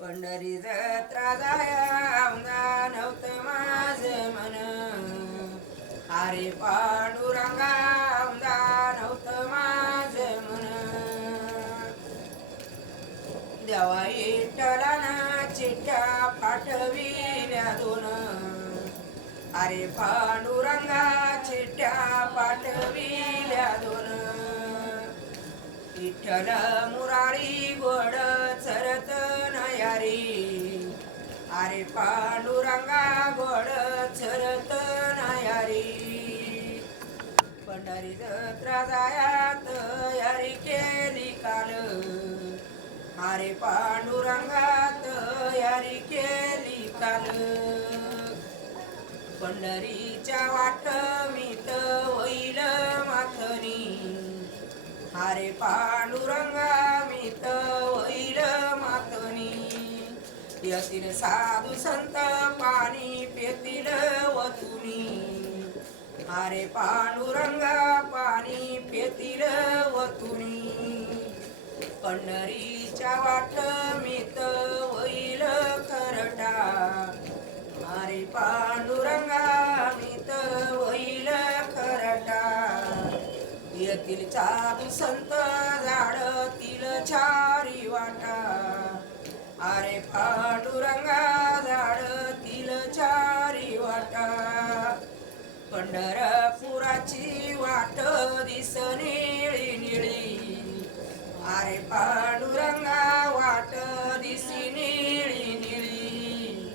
पंढरी जत्रा जाया नव्हत माझ मन अरे पांडुरंगा नव्हत माझ मन देवा इटलाना चिठ्ठ्या पाठविल्या दोन. अरे पांडुरंगा चिठ्ठ्या पाठविल्या दोन. विठ्ठल मुरारी गोड चरत अरे पांडुरंगा गोड चरत नयारी. पंढरी जत्रा जायात तयारी केली काल. अरे पांडुरंगा यारी केली काल. पंढरीच्या वाट मीत होईल माथनी. अरे पांडुरंगा येतील साधू संत पाणी पेतील वतुनी अरे पांडुरंगा पाणी पेतील वतुनी पंढरीच्या वाट मित होईल खरटा. अरे पांडुरंगा मित होईल खरटा. येतील चालू संत झाडतील चारी वाटा. अरे पांडुरंगा झाडतील चारी वाटा पंढरपुराची वाट दिस निळी. निळी अरे पांडुरंगा वाट दिसी निळी. निळी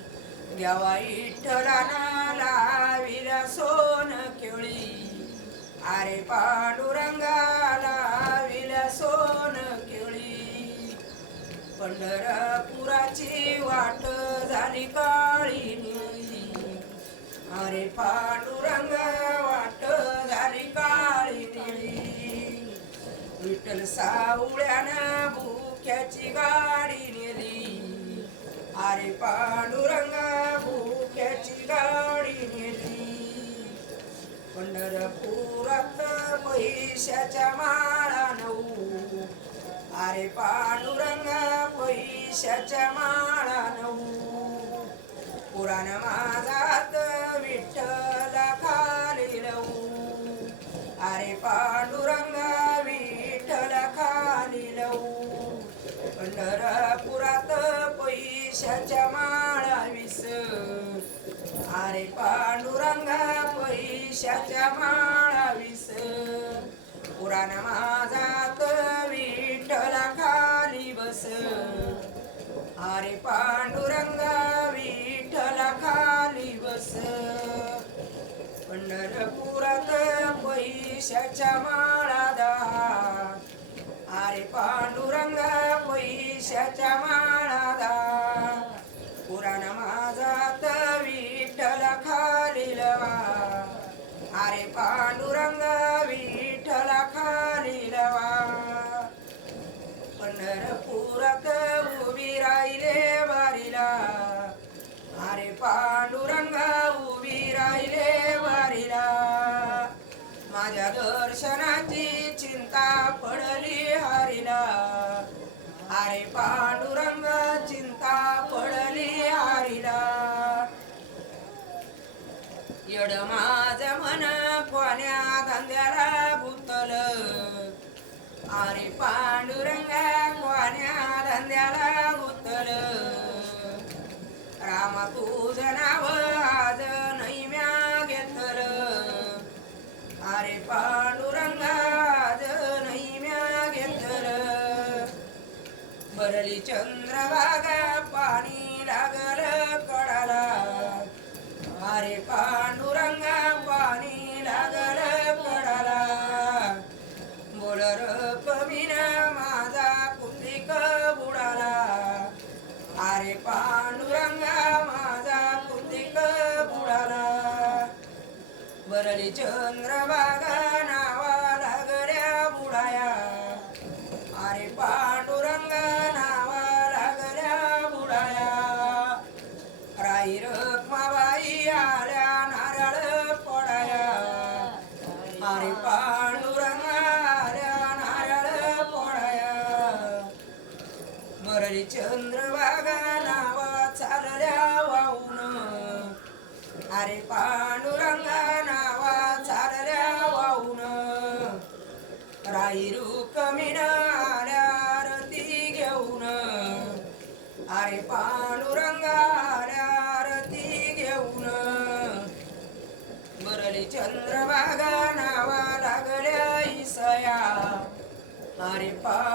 देवा विठ्ठलाना लाविला सोन केळी. अरे पांडुरंगा पंढरपुराची वाट झाली काळी निळी. अरे पांडुरंग वाट झाली काळी निळी. विठ्ठल सावळ्यानं भुक्याची गाडी नेली. अरे पांडुरंग भुक्याची गाडी नेली. पंढरपुरात पैशाच्या माळा नऊ. अरे पांडुरंगा पैशाच्या माळा नऊ पुराण माझात विठ्ठल खाली लऊ अरे पांडुरंगा विठ्ठल खाली लवू पंढरपुरात पैशाच्या माळा विस. अरे पांडुरंगा पैशाच्या माळा विस. पुराण माझात पैशाच्या माळा अरे पांडुरंग पैशाच्या माळा दहा पुराण माझात विठ्ठल खालील अरे पांडुरंग विठ्ठल खालील पंढरपुरात उभी राहिले वारीला. अरे पा दर्शनाची चिंता पडली हरिला. अरे पांडुरंग चिंता पडली हरिला. येड माझ मन कोण्या धंद्याला गुतल. अरे पांडुरंगा कोण्या धंद्याला गुतल. रामा तुझं नाव आज नैम्या घेतलं घेतल. अरे पा बरली चंद्रभागा पाणी लागल कडाला. अरे पांडुरंगा पाणी लागल कडाला. बोलर कमीन माझा कुंदिक बुडाला. अरे पांडुरंगा माझा कुंदिक बुडाला. बरली चंद्रभागा नावा लागल्या बुडाया. अरे पा पांडुरंगाऱ्या नारळ पोळाया. मरळी चंद्रभागा नावा चालल्या वाहून. अरे पांडुरंगा नावा चालल्या वाहून. राई रूप मिळाल्या आरती घेऊन. अरे पा चंद्रभागा नावा